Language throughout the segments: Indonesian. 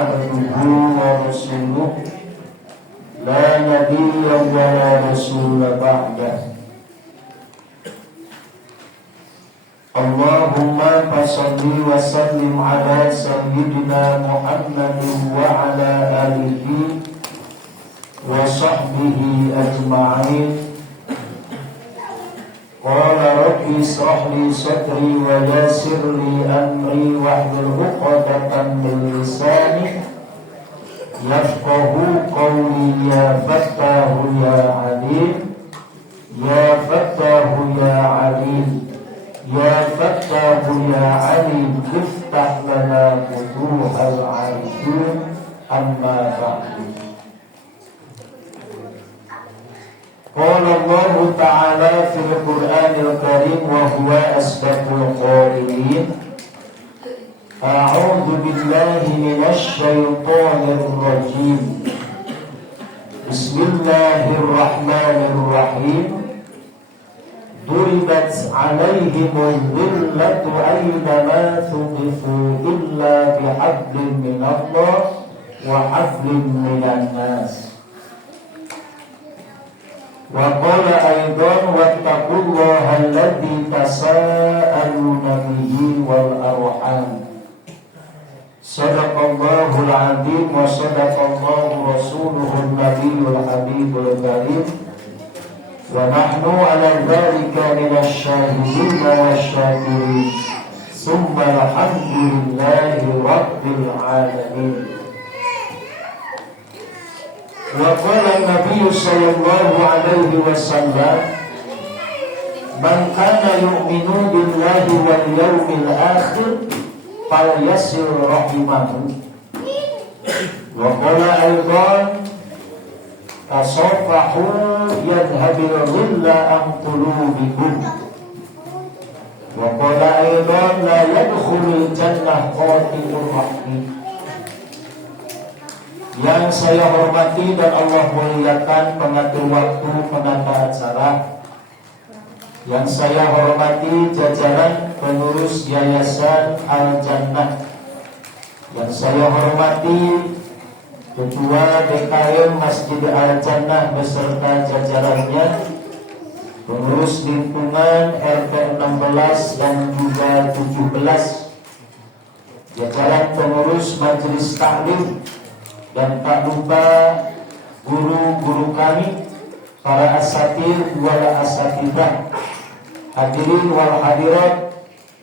عبده ورسوله لا نبي ولا رسول بعده. اللهم فصل وسلم على سيدنا محمد وعلى آله وصحبه أجمعين. قال رب اشرح لي صدري ويسر لي أمري واحلل عقدة من لساني يفقه قولي. يا فتاه يا عليم يا فتاه يا عليم يا فتاه يا عليم افتح لنا فتوح العارفين. أما بعد. قال الله تعالى في القرآن الكريم وهو أصدق القائلين أعوذ بالله من الشيطان الرجيم بسم الله الرحمن الرحيم ضربت عليهم الذلة أينما ثقفوا إلا بحبل من الله وحبل من الناس. وقال أيضا واتقوا الله الذي تساءلون به والأرحام. صدق الله العظيم وصدق الله رسوله النبي الحبيب الكريم ونحن على ذلك من الشاهدين والشاكرين ثم الحمد لله رب العالمين. وقال النبي صلى الله عليه وسلم من كان يؤمن بالله واليوم الآخر فليصل رحمه. وقال أيضا تصفحوا يذهب الظل عن قلوبكم. وقال أيضا لا يدخل الجنة قاطع الرحم. Yang saya hormati dan Allah muliakan pengatur waktu, penata acara. Yang saya hormati jajaran pengurus Yayasan Al-Jannah. Yang saya hormati Ketua DKM Masjid Al-Jannah beserta jajarannya, pengurus lingkungan RT 16 dan juga 17, jajaran pengurus Majelis Taklim, dan tak lupa guru-guru kami, para asatir wal asatidah, hadirin wal hadirat,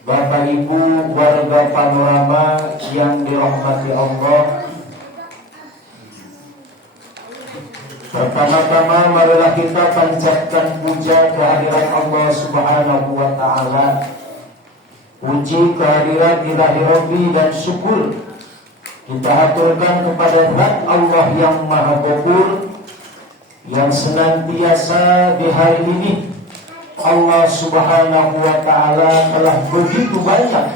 Bapak Ibu warga Panorama yang dirahmati Allah. Pertama-tama marilah kita panjatkan puja kehadiran Allah Subhanahu wa Ta'ala. Puji kehadiran ilahi Rabbi dan syukur kita haturkan kepada Zat Allah yang Maha Ghafur, yang senantiasa di hari ini Allah Subhanahu wa Ta'ala telah begitu banyak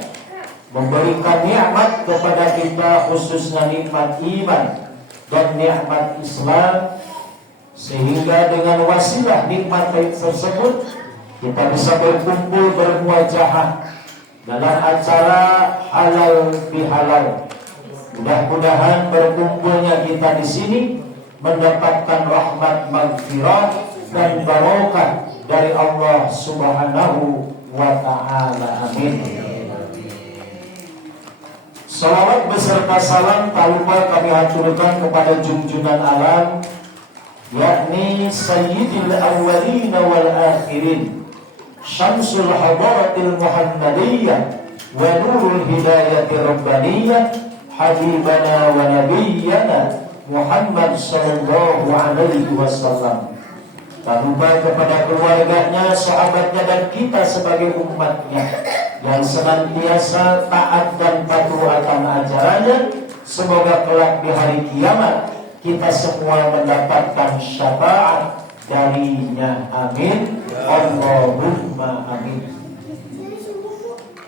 memberikan nikmat kepada kita, khususnya nikmat iman dan nikmat Islam, sehingga dengan wasilah nikmat tersebut kita bisa berkumpul bermuajahah dalam acara halal bihalal. Mudah-mudahan berkumpulnya kita di sini mendapatkan rahmat, maghfirah dan barokah dari Allah Subhanahu wa Ta'ala. Amin. Salawat beserta salam tak lupa kami haturkan kepada junjungan alam, yakni Sayyidil Awwalin wal Akhirin, Syamsul Hadaratil Muhammadiyah wa Nurul Hidayati Rabbaniyah, Habibana wa Nabiyyana Muhammad sallallahu alaihi wasallam. Tak lupa kepada keluarganya, sahabatnya dan kita sebagai umatnya yang senantiasa taat dan patuh akan ajarannya. Semoga kelak di hari kiamat kita semua mendapatkan syafaat darinya. Amin. Allahumma amin.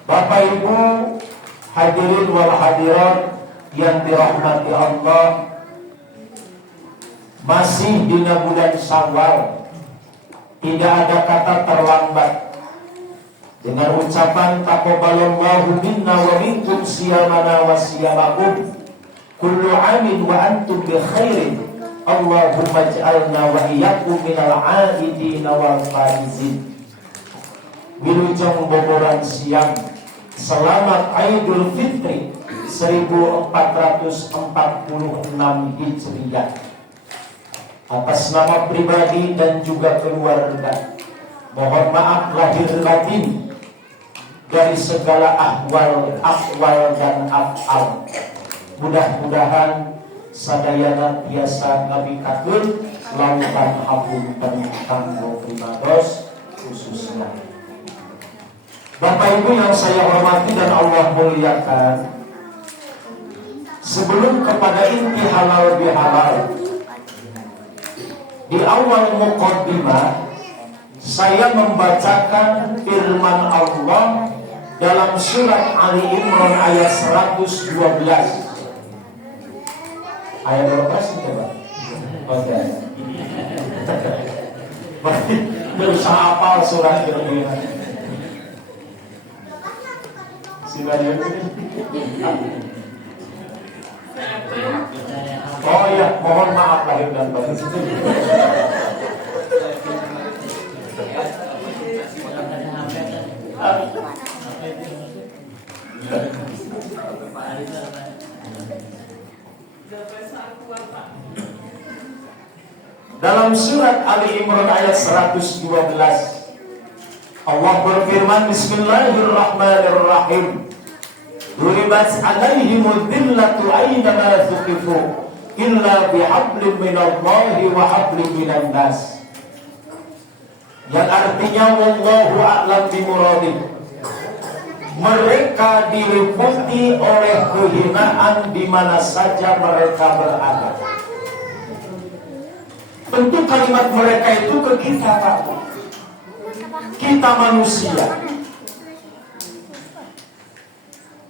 Bapak Ibu hadirin wal hadirat yang dirahmati Allah, masih di bulan Syawal, tidak ada kata terlambat. Dengan ucapan taqabbalallahu minna wa minkum siyamana wa siyamakum, kullu amin wa antum bi khairin. Allahumma ij'alna wa iyyakum minal 'aidin wal faizin. Wilujeng boboran siang, selamat Idul Fitri 1446 Hijriah. Atas nama pribadi dan juga keluarga, mohon maaf lahir batin dari segala akwal dan af'al. Mudah-mudahan sadayana biasa ngabikakeun lautan hapunten kanggo primados khususnya. Bapak Ibu yang saya hormati dan Allah muliakan, sebelum kepada inti halal bihalal, di awal muqaddimah saya membacakan firman Allah dalam surat Ali Imran ayat 112. Ayat berapa sih coba? Oke. Berarti berusaha hafal surat ini. Silakan. Oh iya, mohon maaf lahir dan batin. Dalam surat Ali Imran ayat 112 Allah berfirman, Bismillahirrahmanirrahim. Duribat alaihimud dhillatu aynama thuqifu illa bihablin minallahi wa hablin minan nas. Yang artinya wallahu a'lam bimuradih. Mereka diliputi oleh kehinaan di mana saja mereka berada. Tentu kalimat mereka itu ke kita, Pak. Kita manusia.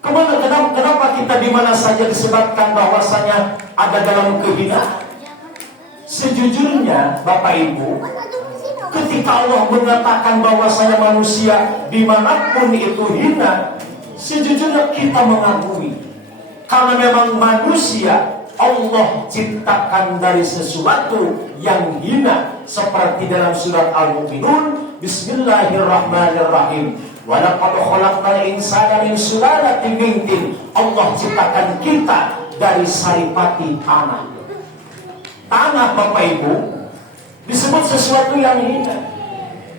Kenapa kita di mana saja disebutkan bahwasanya ada dalam kehinaan? Sejujurnya, Bapak Ibu, ketika Allah mengatakan bahwasanya manusia dimanapun itu hina, sejujurnya kita mengakui karena memang manusia Allah ciptakan dari sesuatu yang hina, seperti dalam surat Al-Mu'minun, Bismillahirrahmanirrahim. Wa laqad khalaqnal insana min sulalatin min tin. Allah ciptakan kita dari saripati tanah. Tanah, Bapak Ibu, disebut sesuatu yang hina.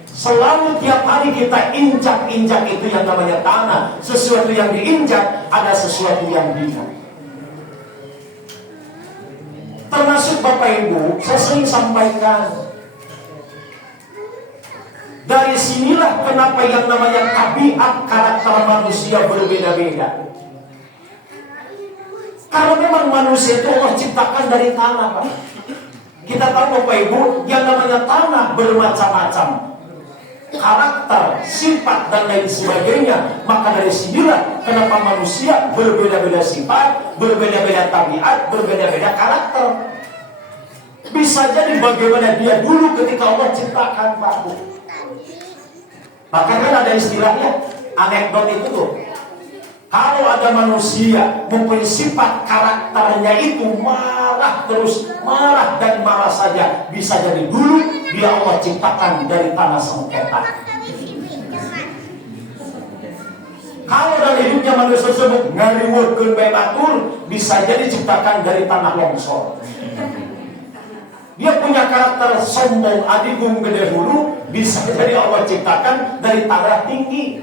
Selalu tiap hari kita injak-injak itu yang namanya tanah. Sesuatu yang diinjak ada sesuatu yang hina. Termasuk Bapak Ibu, saya sering sampaikan, dari sinilah kenapa yang namanya tabiat karakter manusia berbeda-beda. Karena memang manusia itu Allah ciptakan dari tanah, Pak. Kita tahu Bapak Ibu, yang namanya tanah bermacam-macam karakter, sifat dan lain sebagainya. Maka dari sinilah kenapa manusia berbeda-beda sifat, berbeda-beda tabiat, berbeda-beda karakter. Bisa jadi bagaimana dia dulu ketika Allah ciptakan, Pak Bu. Maka kan ada istilahnya, anekdot itu tuh. Kalau ada manusia mempunyai sifat karakternya itu marah terus, marah dan marah saja, bisa jadi dulu dia Allah ciptakan dari tanah sengketa. Kalau dalam hidupnya manusia tersebut ngariwurkeun bae batur, bisa jadi ciptakan dari tanah longsor. Dia punya karakter sombong, adigung, gede hulu, bisa jadi Allah ciptakan dari tanah tinggi.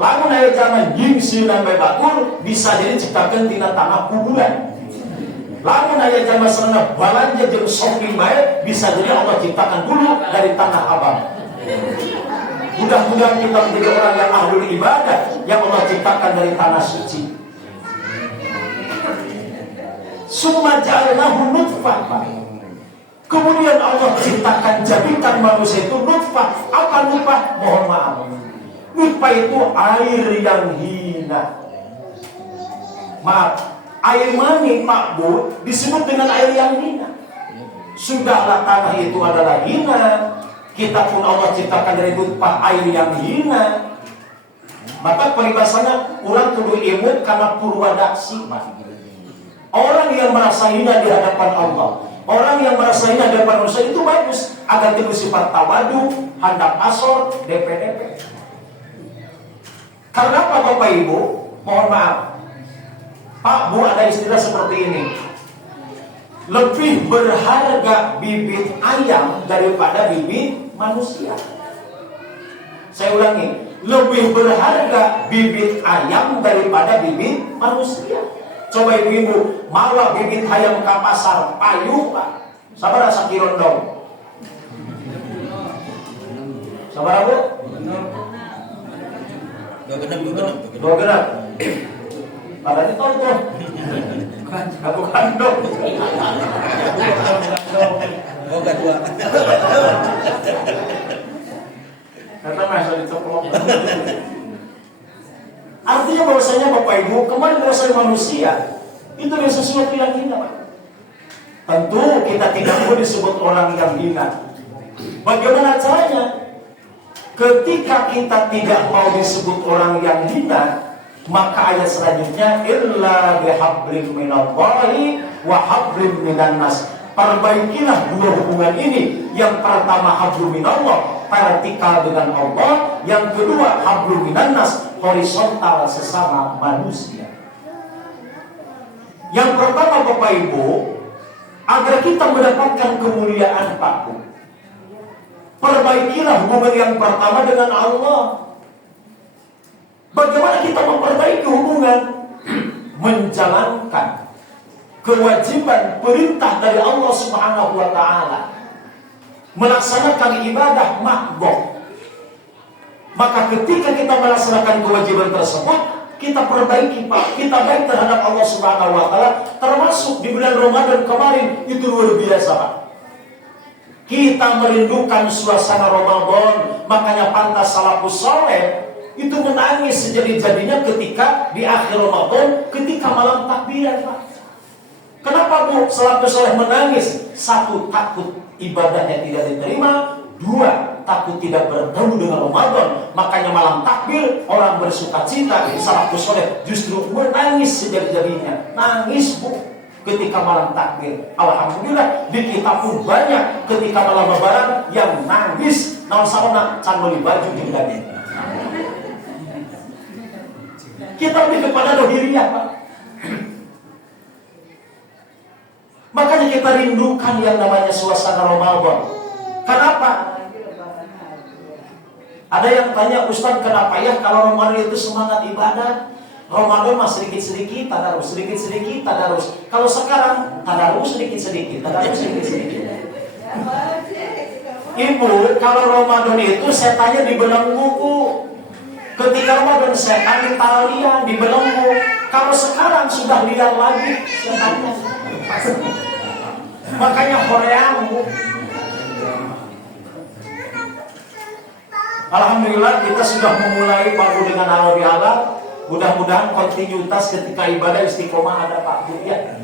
Lalu naya zaman jingsi dan batur, bisa jadi ciptakan tina tanah kuburan. Lalu naya zaman serana balanja jeung shopping bae, bisa jadi Allah ciptakan dulu dari tanah abang. Mudah-mudahan kita menjadi orang yang ahlul ibadah, yang Allah ciptakan dari tanah suci. Summa ja'alnahu nutfah. Kemudian Allah ciptakan, jadikan manusia itu nutfah. Apa nutfah? Mohon maaf, nutfah itu air yang hina. Maaf, air mani, Pak Bu, disebut dengan air yang hina. Sudahlah tanah itu adalah hina, kita pun Allah ciptakan dari nutfah air yang hina. Maka peribahasanya, orang kudu imut karena purwadaksi. Orang yang merasa hina di hadapan Allah, orang yang merasa hina di hadapan manusia itu bagus agar timbul sifat tawadu, handap asor, DP. Karena apa Bapak Ibu? Mohon maaf, Pak Bu, ada istilah seperti ini. Lebih berharga bibit ayam daripada bibit manusia. Saya ulangi, lebih berharga bibit ayam daripada bibit manusia. Coba ibu-ibu, mawa bibit ayam ke pasar, payu Pak. Sabar rasa kiron dong. Sabar Bu? Dua genap. Padahal itu tuh. Bukan dong. Boga dua. Kata masih diceplok. Artinya bahwasanya Bapak Ibu, kemarin bahwasanya manusia itu adalah sesuatu yang hina, Pak. Tentu kita tidak mau disebut orang yang hina. Bagaimana caranya? Ketika kita tidak mau disebut orang yang hina, maka ayat selanjutnya illa bihablim minallahi wa hablim minan nas. Perbaikilah dua hubungan ini. Yang pertama hablum minallah, vertikal dengan Allah. Yang kedua hablum minan nas, horizontal sesama manusia. Yang pertama Bapak Ibu, agar kita mendapatkan kemuliaan Pak Bu, perbaikilah hubungan yang pertama dengan Allah. Bagaimana kita memperbaiki hubungan? Menjalankan kewajiban perintah dari Allah Subhanahu wa Ta'ala, melaksanakan ibadah makbul. Maka ketika kita melaksanakan kewajiban tersebut, kita perbaiki Pak, kita baik terhadap Allah Subhanahu wa Ta'ala. Termasuk di bulan Ramadan kemarin, itu luar biasa Pak. Kita merindukan suasana Ramadan. Makanya pantas salafus saleh itu menangis sejadi-jadinya ketika di akhir Ramadan, ketika malam takbiran Pak. Kenapa Bu salafus saleh menangis? Satu, takut ibadahnya tidak diterima. Dua, takut tidak bertemu dengan Ramadan. Makanya malam takbir orang bersuka cita. Salafus saleh justru menangis sejadi-jadinya. Nangis Bu ketika malam takbir. Alhamdulillah di kita pun banyak ketika malam lebaran yang nangis. Naon saona can beli baju di lagi. Kita lebih kepada dohiriyah Pak. Makanya kita rindukan yang namanya suasana Ramadan. Kenapa? Ada yang tanya, Ustaz, kenapa ya kalau Ramadan itu semangat ibadah? Ramadan mah sedikit-sedikit tadarus, sedikit-sedikit tadarus. Kalau sekarang tadarus sedikit-sedikit, tadarus sedikit-sedikit. Ibu, kalau Ramadan itu setannya dibelenggu. Ketika Ramadan setan di talian, dibelenggu. Kalau sekarang sudah liar lagi setannya. Makanya horeamu. Alhamdulillah kita sudah memulai Pak Bu dengan halal bihalal. Mudah-mudahan kontinuitas ketika ibadah istiqomah ada Pak Bu ya.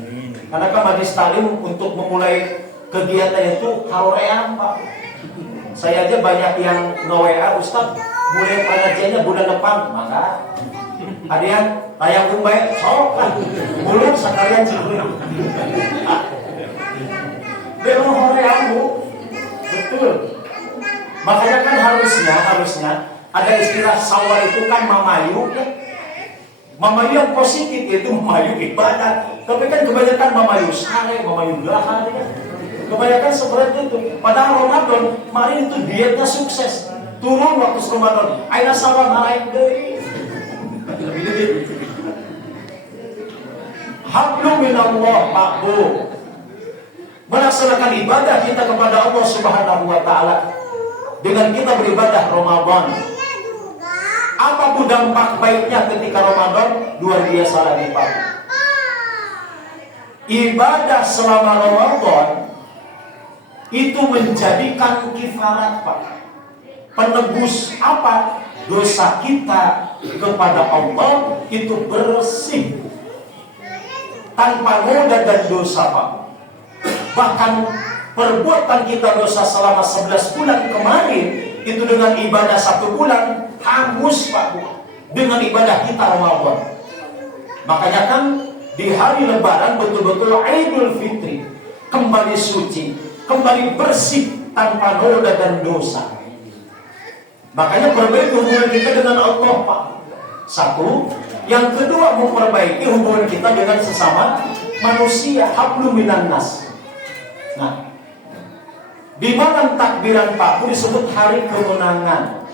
Karena kan Majlis Talim untuk memulai kegiatan itu hoream Pak. Saya aja banyak yang nge-WA, Ustaz, mulai pengajiannya bulan depan. Maka ada yang tayang umbai, sok lah. Mulai sekalian sebelum. Belum hoream Bu. Betul. Makanya kan harusnya ada istilah sawal itu kan mamayu ya. Mamayu yang positif yaitu mamayu ibadah. Tapi kan kebanyakan mamayu sare, mamayu gahar ya. Kebanyakan seperti itu. Padahal Ramadan kemarin itu dietnya sukses. Turun waktu Ramadan. Aina sawal naik deui. Hablum minallah Pak Bu. Melaksanakan ibadah kita kepada Allah Subhanahu wa Ta'ala dengan kita beribadah Ramadan. Apa pun dampak baiknya ketika Ramadan? Luar biasa lagi Pak. Ibadah selama Ramadan itu menjadikan kifarat Pak. Penebus apa? Dosa kita kepada Allah itu bersih tanpa noda dan dosa Pak. Bahkan perbuatan kita dosa selama 11 bulan kemarin itu dengan ibadah 1 bulan hangus Pak Bu dengan ibadah kita Ramadan. Makanya kan di hari Lebaran betul-betul Idul Fitri, kembali suci, kembali bersih tanpa noda dan dosa. Makanya perbaiki hubungan kita dengan Allah, Pak. Satu. Yang kedua, memperbaiki hubungan kita dengan sesama manusia, hablum minan nas. Nah, di malam takbiran Pak Bu disebut hari kemenangan.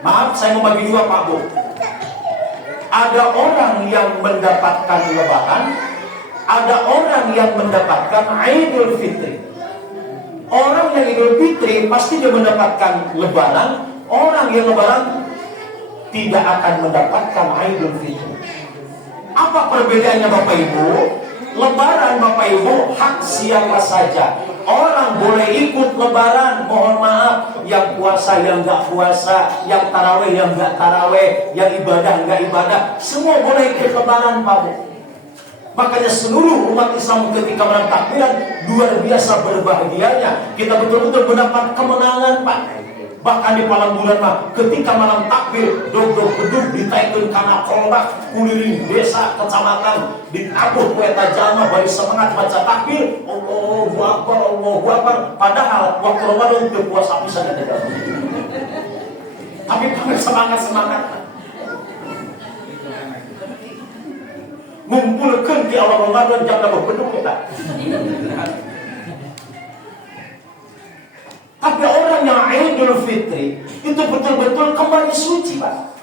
Maaf, saya mau bagi dua Pak Bu. Ada orang yang mendapatkan Lebaran, ada orang yang mendapatkan Idul Fitri. Orang yang Idul Fitri pasti dia mendapatkan Lebaran. Orang yang Lebaran tidak akan mendapatkan Idul Fitri. Apa perbedaannya Bapak Ibu? Lebaran Bapak Ibu hak siapa saja. Orang boleh ikut Lebaran, mohon maaf, yang puasa, yang nggak puasa, yang taraweh, yang nggak taraweh, yang ibadah, nggak ibadah, semua boleh ikut Lebaran Pak Bu. Makanya seluruh umat Islam ketika malam takbiran luar biasa berbahagianya. Kita betul-betul mendapat kemenangan Pak. Bahkan di malam bulan mah, ketika malam takbir, dog-dog bedug ditaikun kana kolbak, kuliring desa, kecamatan, ditabuh kueta jalma, bari semangat baca takbir, Allahu Akbar, Allahu Akbar. Padahal waktu Ramadan itu puasa pisan ada. Tapi pamer semangat-semangat. Ngumpulkeun di awal Ramadan jam bedug kita. Tapi orang yang Idul Fitri itu betul-betul kembali suci Pak.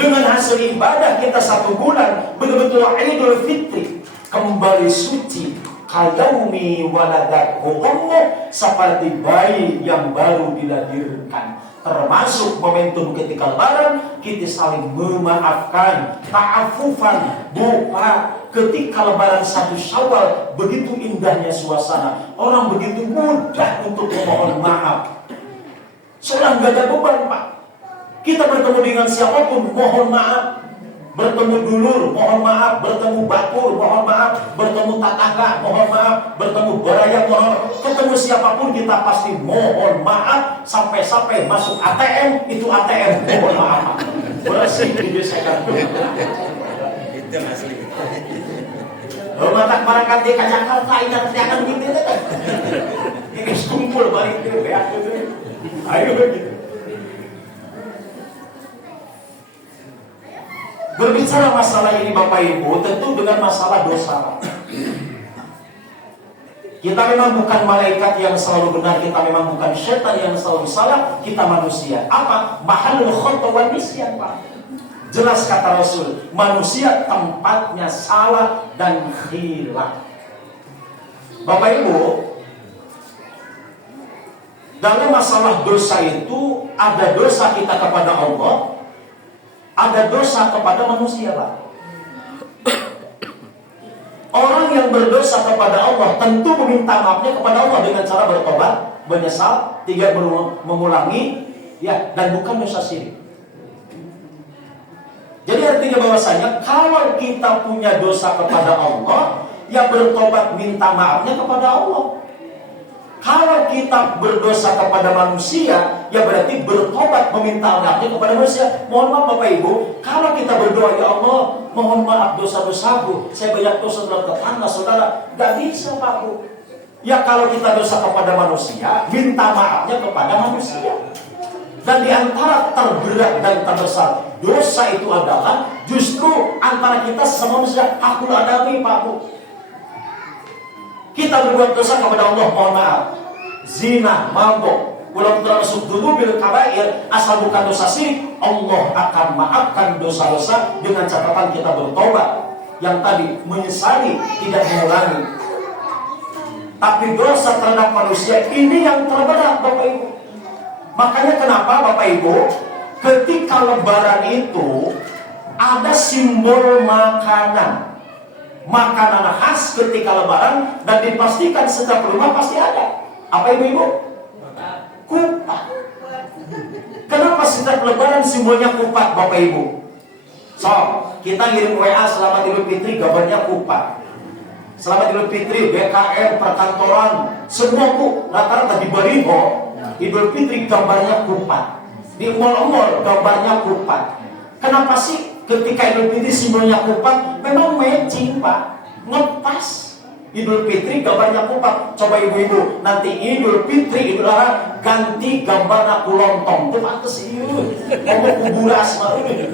Dengan hasil ibadah kita 1 bulan, betul-betul Idul Fitri kembali suci. Kayaumi waladathu ummu, seperti bayi yang baru dilahirkan. Termasuk momentum ketika Lebaran, kita saling memaafkan, ta'afufan, doa. Ketika Lebaran 1 Syawal, begitu indahnya suasana. Orang begitu mudah untuk memohon maaf. Seorang gak ada beban Pak. Kita bertemu dengan siapapun, mohon maaf. Bertemu dulur, mohon maaf. Bertemu batur, mohon maaf. Bertemu tetangga, mohon maaf. Bertemu baraya, mohon maaf. Ketemu siapapun kita pasti mohon maaf. Sampai-sampai masuk ATM, itu ATM, mohon maaf. Bersih dibesekan. Itu asli. Rumah tak barangkat di Jakarta, ini akan gitu kan. Ini kumpul balik itu, ya. Ayo begitu. Berbicara masalah ini Bapak Ibu, tentu dengan masalah dosa. Kita memang bukan malaikat yang selalu benar, kita memang bukan setan yang selalu salah, kita manusia. Apa? Mahalul khata wan nisyan, Pak. Jelas kata Rasul, manusia tempatnya salah dan khilaf. Bapak Ibu, dalam masalah dosa itu ada dosa kita kepada Allah, ada dosa kepada manusia, Pak. Orang yang berdosa kepada Allah tentu meminta maafnya kepada Allah dengan cara bertobat, menyesal, tidak mengulangi, ya, dan bukan dosa syirik. Jadi artinya bahwasanya kalau kita punya dosa kepada Allah, ya bertobat minta maafnya kepada Allah. Kalau kita berdosa kepada manusia, ya berarti bertobat meminta maafnya kepada manusia. Mohon maaf Bapak Ibu, kalau kita berdoa, ya Allah, mohon maaf dosa-dosaku, saya banyak dosa dalam tetangga, saudara, gak bisa Pak Bu. Ya kalau kita dosa kepada manusia, minta maafnya kepada manusia. Dan di antara terberat dan terbesar dosa itu adalah justru antara kita sama manusia, aku adami Pak Bu. Kita berbuat dosa kepada Allah, mohon maaf. Zina, mabuk, walaupun termasuk dulu bil kabair, asal bukan dosa syirik, Allah akan maafkan dosa-dosa dengan catatan kita bertobat. Yang tadi menyesali, tidak mengulangi. Tapi dosa terhadap manusia ini yang terberat Bapak Ibu. Makanya kenapa Bapak Ibu, ketika Lebaran itu ada simbol makanan. Makanan khas ketika Lebaran dan dipastikan setiap rumah pasti ada. Apa Ibu-Ibu? Kupat. Kenapa setiap Lebaran simbolnya kupat Bapak Ibu? So, kita ngirim WA selamat Idul Fitri, gambarnya kupat. Selamat Idul Fitri, BKM, perkantoran, semua Bu, rata-rata di baliho Idul Fitri gambarnya kupat. Di mall-mall gambarnya kupat. Kenapa sih? Ketika Idul Fitri simbolnya kupat, memang matching Pak, ngepas. Idul Fitri gambarnya kupat. Coba ibu-ibu nanti Idul Fitri Idul Adha ganti gambar aku lontong. Itu pantes ieu. Ngomong kuburas mah ini.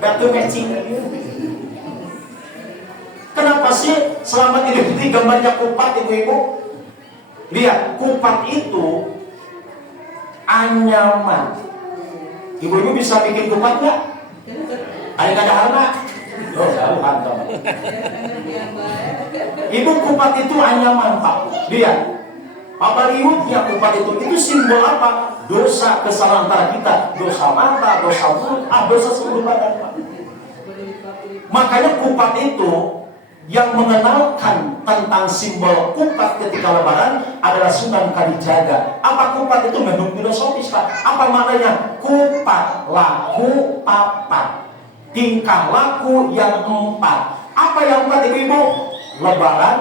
Gatu matching. Kenapa sih selamat Idul Fitri gambarnya kupat ibu-ibu? Lihat, kupat itu anyaman. Ibu-ibu bisa bikin kupat nggak? Ada harga? Oh, jauh kantong. Ibu, kupat itu anyaman Pak. Lihat, Papa liutnya kupat itu simbol apa? Dosa kesalahan antara kita, dosa mata, dosa mulut, dosa seluruh badan Pak. Makanya kupat itu yang mengenalkan tentang simbol kupat ketika lebaran adalah Sunan Kalijaga. Apa kupat itu? Mendung filosofis Pak. Apa maknanya? Kupat, laku, papat, tingkah laku yang 4. Apa yang 4 ibu-ibu? Lebaran,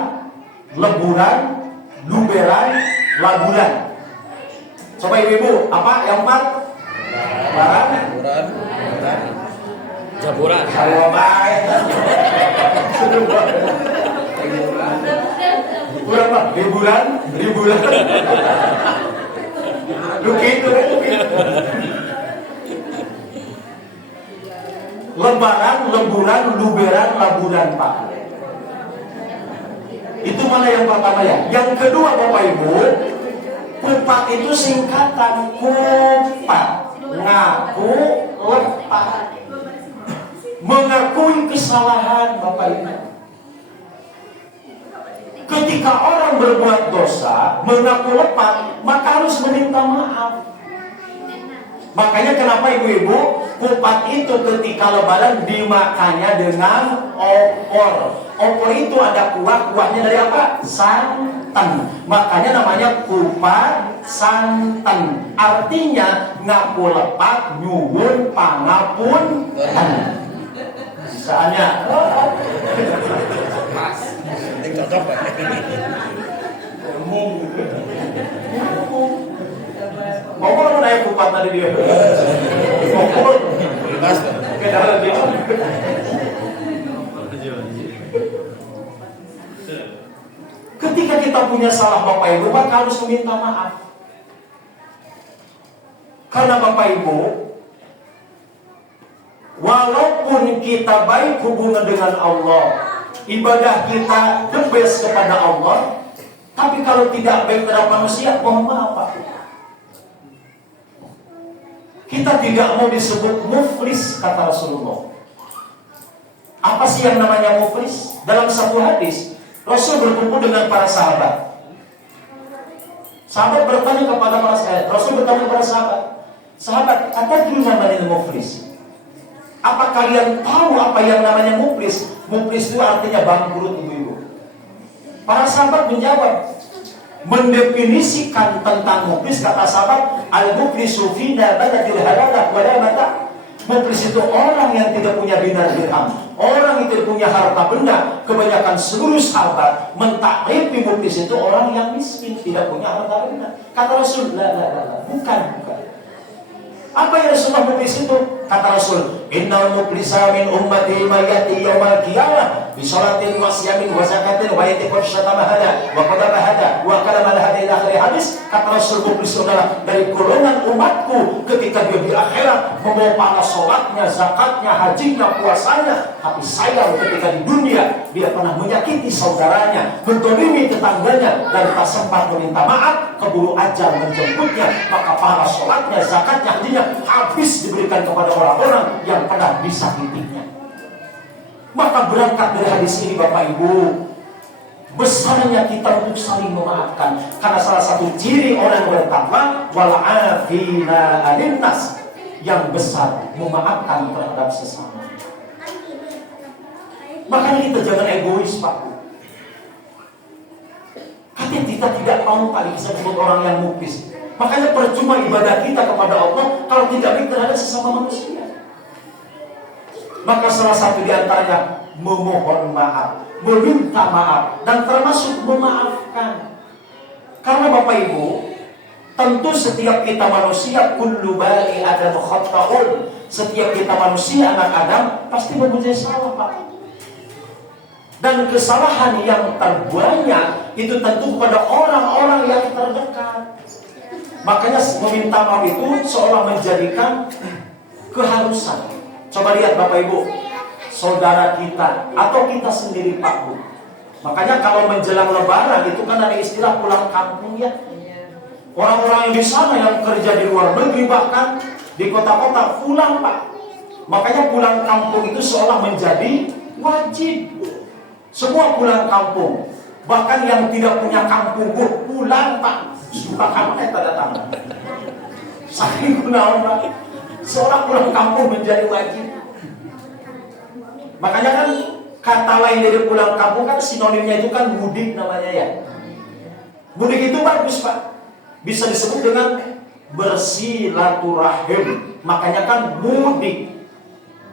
leburan, luberan, laburan. Coba ibu-ibu, apa yang 4? Lebaran, jaburan. Berapa? Liburan. Lu gitu. Lebaran, leburan, luberan, laburan Pak. Itu mana yang pertama ya? Yang kedua Bapak Ibu, kupat itu singkatan kupat, ngaku, lepat. Mengakui kesalahan Bapak Ibu. Ketika orang berbuat dosa, mengaku lepat, maka harus meminta maaf. Makanya kenapa ibu-ibu, kupat itu ketika lebaran dimakannya dengan opor. Opor itu ada kuahnya dari apa? Santan. Makanya namanya kupat santan. Artinya ngaku lepat, nyuwun pangapun. Misalnya Cocok Pak. Ngomong naik kupat tadi dia. Ngomong. Bebas Pak. Kedalam dia. Ketika kita punya salah Bapak Ibu, maka harus meminta maaf. Karena Bapak Ibu, walaupun kita baik hubungan dengan Allah, ibadah kita the best kepada Allah, tapi kalau tidak baik terhadap manusia, mohon maaf Pak. Kita tidak mau disebut muflis, kata Rasulullah. Apa sih yang namanya muflis? Dalam satu hadis, Rasul berkumpul dengan para sahabat. Sahabat bertanya kepada para sahabat, Rasul bertanya kepada sahabat, apa dulu namanya muflis? Apa kalian tahu apa yang namanya muflis? Muflis itu artinya bangkrut ibu-ibu. Para sahabat menjawab, mendefinisikan tentang muflis, kata sahabat, al-muflisu fina badadil halalah wala mata. Muflis itu orang yang tidak punya dinar dirham, orang yang tidak punya harta benda. Kebanyakan seluruh sahabat mentakrifi muflis itu orang yang miskin, tidak punya harta benda. Kata Rasul, bukan. Apa yang Rasulullah muflis itu? Kata Rasul, innal muflisa min ummati mayati yaumal qiyamah bi sholatin wa siyamin wa zakatin wa yatiqad syatama hada wa qadaba hada wa kalama hada ila akhir hadis. Kata Rasul, muflis adalah dari golongan umatku ketika dia di akhirat membawa pahala sholatnya, zakatnya, hajinya, puasanya, tapi sayang ketika di dunia dia pernah menyakiti saudaranya, mendolimi tetangganya, dan tak sempat meminta maaf, keburu ajal menjemputnya, maka pahala sholatnya, zakatnya, hajinya habis diberikan kepada orang-orang yang pernah disakitinya. Maka berangkat dari hadis ini Bapak Ibu, besarnya kita untuk saling memaafkan. Karena salah satu ciri orang bertakwa, wal'afina 'anil nas, yang besar memaafkan terhadap sesama. Makanya kita jangan egois Pak. Katanya kita tidak mau kali disebut orang yang muflis. Makanya percuma ibadah kita kepada Allah kalau tidak baik terhadap sesama manusia. Maka salah satu di antaranya memohon maaf, meminta maaf, dan termasuk memaafkan. Karena Bapak Ibu, tentu setiap kita manusia kullu bani adam khata'un. setiap kita manusia, anak Adam, pasti mempunyai salah, Pak. Dan kesalahan yang terbanyak itu tentu kepada orang-orang yang terdekat. Makanya meminta maaf itu seolah menjadikan keharusan. Coba lihat Bapak Ibu, saudara kita atau kita sendiri, Pak Bu. Makanya kalau menjelang Lebaran itu kan ada istilah pulang kampung ya. Orang-orang yang di sana yang kerja di luar negeri bahkan di kota-kota pulang, Pak. Makanya pulang kampung itu seolah menjadi wajib. Semua pulang kampung. Bahkan yang tidak punya kampung pulang, Pak. Suka kamu tanda tangan. Saking pulang, Pak. Seolah pulang kampung menjadi wajib. Makanya kan kata lain dari pulang kampung kan sinonimnya itu kan mudik namanya ya. Mudik itu bagus, Pak. Bisa disebut dengan bersilaturahim. Makanya kan mudik.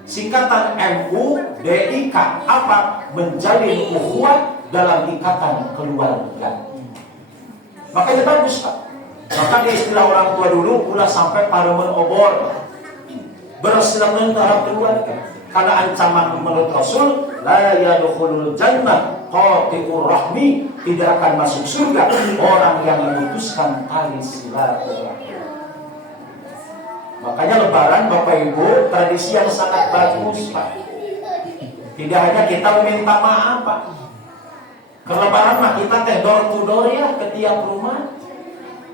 Singkatan MUDIK. Apa? Menjalin ukhuwah dalam ikatan keluarga. Makanya bagus, Pak. Maka di istilah orang tua dulu ulah sampai paremen obor. Bersilaturahim terhadap keluarga. Karena ancaman menurut Rasul, la yadkhulul jannah qati'ur rahmi, tidak akan masuk surga orang yang memutuskan tali silaturahmi. Makanya Lebaran Bapak Ibu tradisi yang sangat bagus, Pak. Tidak hanya kita meminta maaf, Pak. Ke Lebaran mah kita teh door to door ya ke tiap rumah.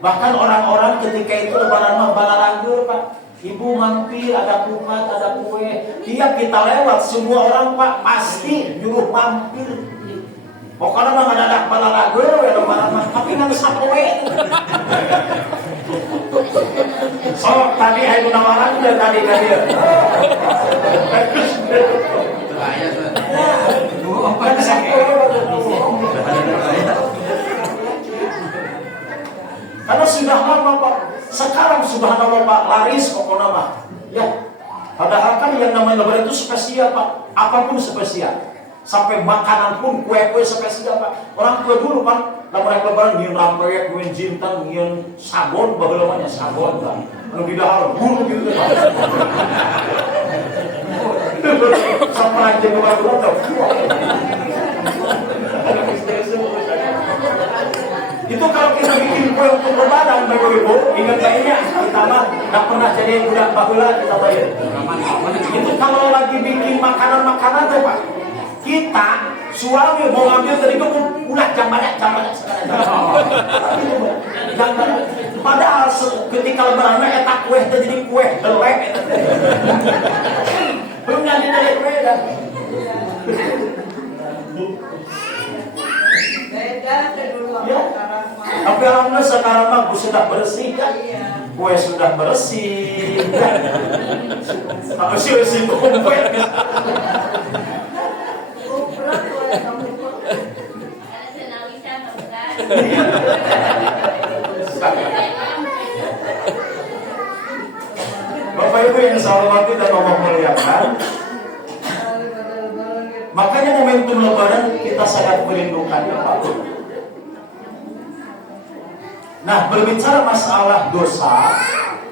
Bahkan orang-orang ketika itu Lebaran mah balarangeur, Pak. Ibu mampir, ada kupat, ada kue. Tiap kita lewat, semua orang, Pak, pasti nyuruh mampir. Pokoknya mah ada kepala lagu, ya Lebaran mah. Tapi nggak bisa kue. So, tadi ayo nawaran udah tadi kan dia. Karena sudah lama, Pak. Sekarang subhanallah, Pak, laris pokoknya, Pak. Ya. Padahal kan yang namanya Lebaran itu spesial, Pak. Apapun spesial. Sampai makanan pun kue-kue spesial, Pak. Orang tua dulu, Pak, Lebaran nyium rampayek, nyium jintan, nyium sabon, bagaimana sabon, Pak. Lalu di dahar bulu gitu, Pak. Sampai aja Lebaran tuh. Itu kalau kita bikin kue untuk Lebaran, Bapak Ibu, ingat kayaknya kita mah nggak pernah jadi budak baheula kita bayar. Itu kalau lagi bikin makanan-makanan tuh, Pak. Kita suami mau ngambil tadi itu ulah jam banyak sekarang. Padahal ketika Lebaran eta kue itu jadi kue delek. Belum jadi dari kue dah. Ya. Tapi alhamdulillah sekarang mah sudah bersih kan? Kue sudah bersih. Apa sih bersih kue? Bapak Ibu yang saya hormati dan Allah muliakan, makanya momentum Lebaran kita sangat merindukannya, Pak. Nah, berbicara masalah dosa,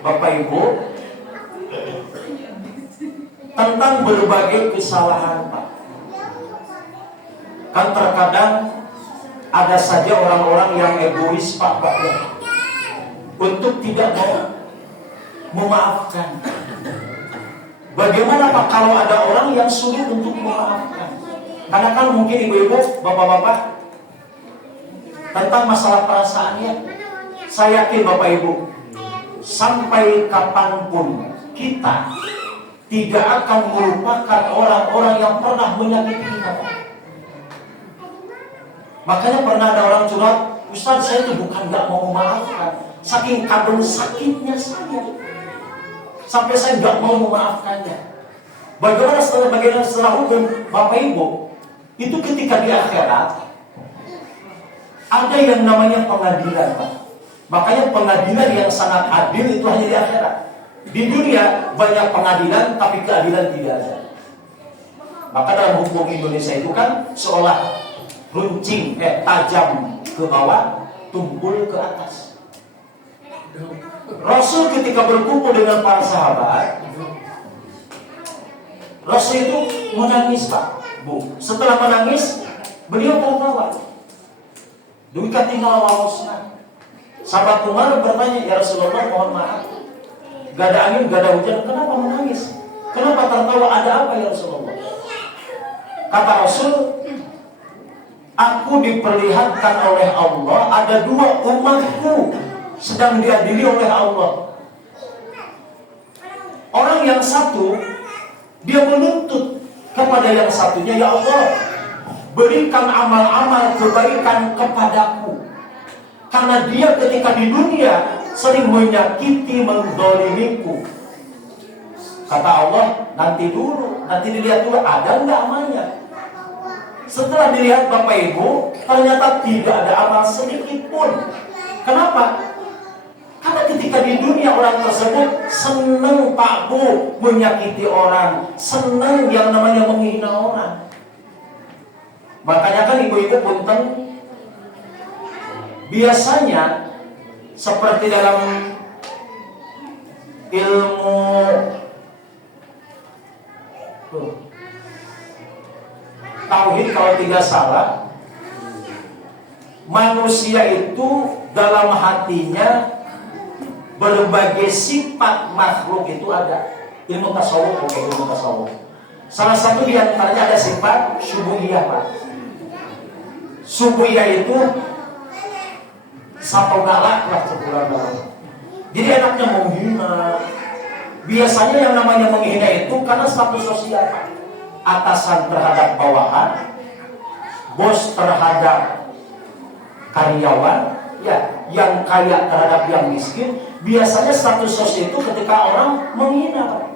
Bapak Ibu, tentang berbagai kesalahan, Pak. Kan terkadang ada saja orang-orang yang egois, Pak, ya, untuk tidak mau memaafkan. Bagaimana, Pak, kalau ada orang yang sulit untuk memaafkan? Karena kan mungkin ibu-ibu, bapak-bapak, tentang masalah perasaannya, saya yakin Bapak Ibu, sampai kapanpun kita tidak akan melupakan orang-orang yang pernah menyakiti kita. Makanya pernah ada orang curhat, Ustaz, saya itu bukan gak mau memaafkan, saking kadang sakitnya saya, sampai saya gak mau memaafkannya. Bagaimana setelah hukum, Bapak Ibu, itu ketika di akhirat ada yang namanya pengadilan, Pak. Makanya pengadilan yang sangat adil itu hanya di akhirat. Di dunia banyak pengadilan, tapi keadilan tidak ada. Maka dalam hukum Indonesia itu kan seolah runcing, tajam ke bawah, tumpul ke atas. Rasul ketika berkumpul dengan para sahabat, Rasul itu menangis Pak, Bu. Setelah menangis, beliau tertawa. Demikian tinggal awal-awal. Sahabat Umar bertanya, ya Rasulullah, mohon maaf, gak ada angin, gak ada hujan, kenapa menangis? Kenapa tertawa? Ada apa ya Rasulullah? Kata Rasul, aku diperlihatkan oleh Allah ada dua umatku sedang diadili oleh Allah. Orang yang satu, dia menuntut kepada yang satunya, ya Allah, berikan amal-amal kebaikan kepadaku. Karena dia ketika di dunia sering menyakiti, mendolimiku. Kata Allah, nanti dilihat dulu ada enggak amalnya. Setelah dilihat Bapak Ibu, ternyata tidak ada amal sedikit pun. Kenapa? Karena ketika di dunia orang tersebut senang Pak Bu menyakiti orang, senang yang namanya menghina orang. Makanya kan ibu-ibu punten, biasanya seperti dalam ilmu tauhid kalau tidak salah, manusia itu dalam hatinya berbagai sifat makhluk itu ada. Ilmu tasawuf, ilmu tasawuf. Salah satu di antaranya ada sifat syubuhiyah Pak. Syubuhiyah itu satu galak lah sebulan lalu. Jadi enaknya menghina. Biasanya yang namanya menghina itu karena status sosial Pak. Atasan terhadap bawahan, bos terhadap karyawan, ya, yang kaya terhadap yang miskin. Biasanya status sosial itu ketika orang menghina Pak.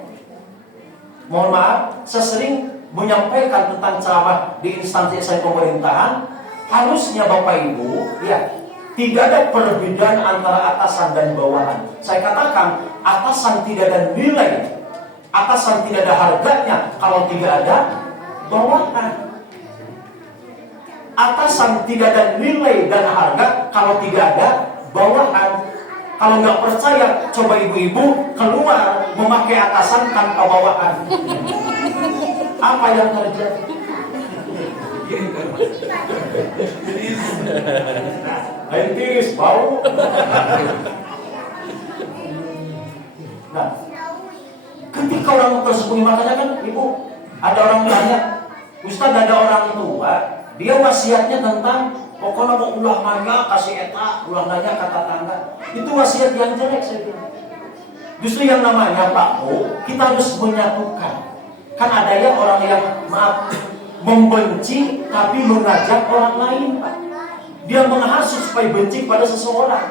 Mohon maaf, saya sering menyampaikan tentang ceramah di instansi pemerintahan. Harusnya Bapak Ibu, ya, tidak ada perbedaan antara atasan dan bawahan. Saya katakan, atasan tidak ada nilai, atasan tidak ada harganya kalau tidak ada bawahan. Atasan tidak ada nilai dan harga kalau tidak ada bawahan. Kalau nggak percaya, coba ibu-ibu keluar memakai atasan tanpa bawahan. Apa yang terjadi? Air tiris bau. Nah, ketika orang tersebut, makanya kan ibu, ada orang tanya, Ustaz, ada orang tua, dia wasiatnya tentang pokoknya mau ulah nanya kasih eta, ulah nanya kata tangga. Itu wasiat yang jelek saya bilang. Justru yang namanya Pak Bu, kita harus menyatukan. Kan ada yang orang yang maaf membenci tapi mengajak orang lain Pak. Dia menghasut supaya benci pada seseorang.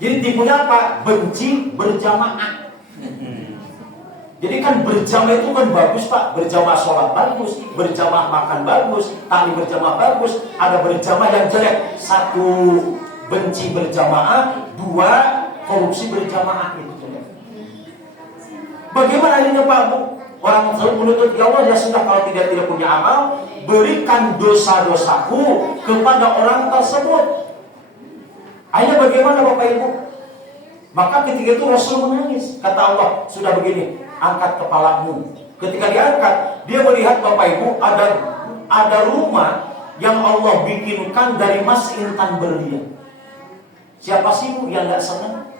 Jadi tipunya apa? Benci berjamaah. Jadi kan berjamaah itu kan bagus Pak. Berjamaah sholat bagus, berjamaah makan bagus, tali berjamaah bagus. Ada berjamaah yang jelek. Satu, benci berjamaah. Dua, korupsi berjamaah. Itu jelek. Bagaimana ini Pak Bu? Orang tersebut menuntut, ya Allah, ya sudah, kalau tidak punya amal, berikan dosa-dosaku kepada orang tersebut. Akhirnya bagaimana Bapak Ibu? Maka ketika itu Rasul menangis. Kata Allah, sudah begini, angkat kepalamu. Ketika diangkat, dia melihat Bapak Ibu ada rumah yang Allah bikinkan dari emas intan berlian. Siapa sih Bu yang gak senang?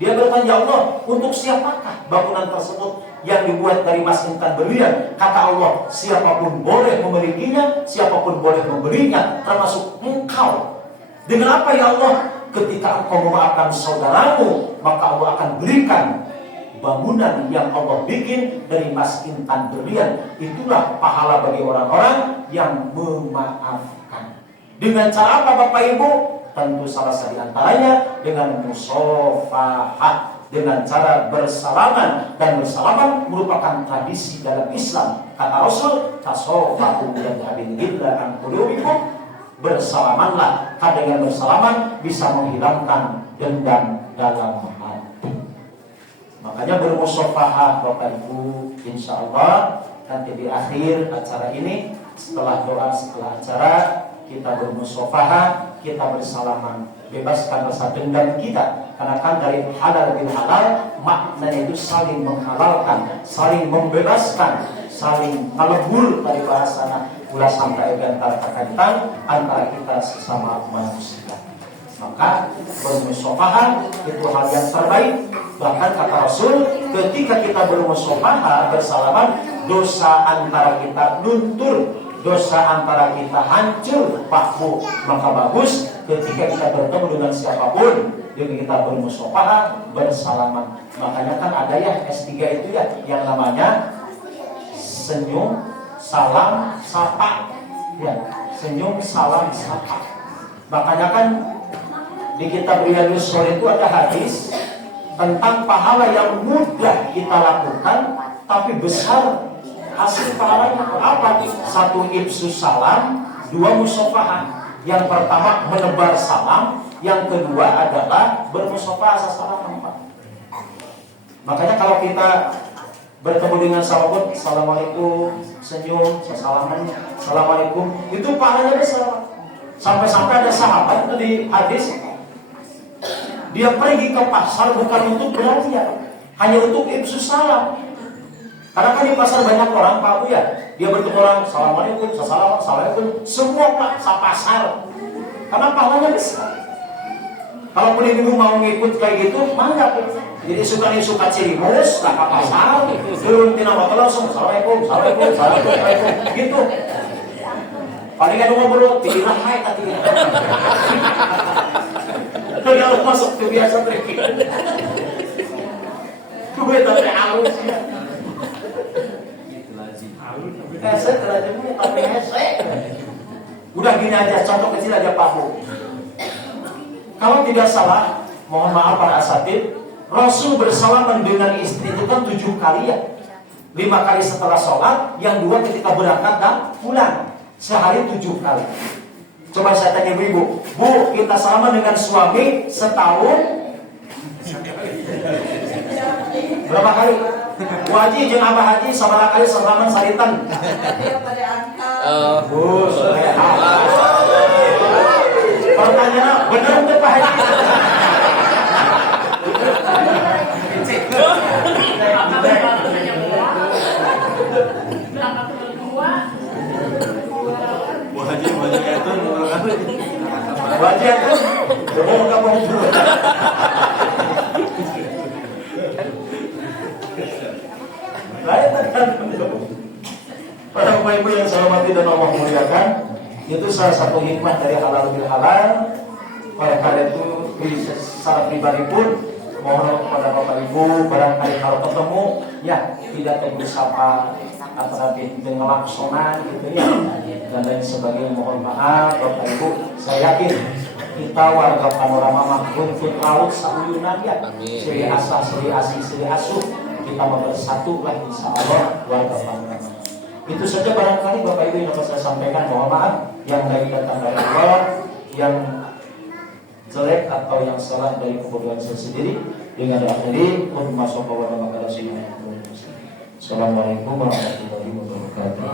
Dia bertanya, ya Allah, untuk siapakah bangunan tersebut yang dibuat dari emas intan berlian? Kata Allah, siapapun boleh memilikinya, siapapun boleh membelinya, termasuk engkau. Dengan apa ya Allah? Ketika engkau memaafkan saudaramu, maka Allah akan berikan bangunan yang Allah bikin dari emas intan berlian. Itulah pahala bagi orang-orang yang memaafkan. Dengan cara apa Bapak Ibu? Tentu salah satu antaranya dengan musafahah, dengan cara bersalaman. Dan bersalaman merupakan tradisi dalam Islam. Kata Rasul, tasafahu yadhabin illa an qulubikum. Bersalamanlah, karena dengan bersalaman bisa menghilangkan dendam dalam hati. Makanya bermusafahah Bapak Ibu, insya Allah nanti di akhir acara ini, setelah doa, setelah acara, kita bermusyawarah, kita bersalaman, bebaskan rasa dendam kita. Karena kan dari halal bil halal maknanya itu saling menghalalkan, saling membebaskan, saling ngelebur dari bahasana ulah sampai antara kakak antara kita sesama manusia. Maka bermusyawarah itu hal yang terbaik. Bahkan kata Rasul, ketika kita bermusyawarah bersalaman, dosa antara kita luntur, dosa antara kita hancur, paku. Maka bagus ketika kita bertemu dengan siapapun, jadi kita bermusyawarah bersalaman. Makanya kan ada ya S3 itu ya yang namanya senyum, salam, sapa. Ya, senyum, salam, sapa. Makanya kan di kitab Riyadhus Shalihin itu ada hadis tentang pahala yang mudah kita lakukan tapi besar hasil pahalanya. Apa? 1 ifsus salam, 2 musyafahah. Yang pertama menebar salam, yang kedua adalah bermusyafahah salam. Makanya kalau kita bertemu dengan siapapun, assalamualaikum, senyum, salaman, assalamualaikum, itu pahalanya besar. Sampai-sampai ada sahabat itu di hadis, dia pergi ke pasar bukan untuk belanja, hanya untuk ifsus salam. Karena kan di pasar banyak orang, Pak Bu ya, dia bertemu orang, assalamualaikum, assalamualaikum, semua Pak pasar. Karena pahalanya besar. Kalaupun ibu mau ngikut kayak gitu, mantap. Jadi suka cirimus, tak ke pasar, turun tina motor langsung, assalamualaikum, gitu. Paling ada ngobrol, pilihlah hai tadi. Kalau masuk ke biasa trekking, gue tapi halus ya. Hesek rajemnya tapi hesek. Udah gini aja, contoh kecil aja Pak Bu. Kalau tidak salah, mohon maaf para asatid, Rasul bersalaman dengan istri itu kan 7 kali ya. 5 kali setelah sholat, yang 2 ketika berangkat dan pulang. Sehari 7 kali. Coba saya tanya ibu, Bu, kita salaman dengan suami setahun berapa kali? Bu Haji jeung Abah Haji sabaraha kali salaman saritan? Pertanyaan bener untuk Pak Haji? Wajah tuh, bohong kamu itu. Lain kan, para bapak ibu yang saya hormati dan Allah muliakan, itu salah satu hikmah dari halal bil halal. Oleh karena itu, secara pribadi pun mohon kepada bapak ibu barangkali kalau ketemu, ya tidak bersapa antara dengan langsongan gitu ya dan lain sebagainya. Mohon maaf bapak ibu, saya yakin kita warga Panorama Makhluk laut sauyunan ya, seri asa, seri asi, seri asuh, kita mau bersatu lah insya Allah warga Panorama. Itu saja barangkali bapak ibu yang dapat saya sampaikan. Mohon maaf yang baik datang dari Allah, yang jelek atau yang salah dari kebodohan saya sendiri. Dengan akhiri, Assalamualaikum warahmatullahi wabarakatuh.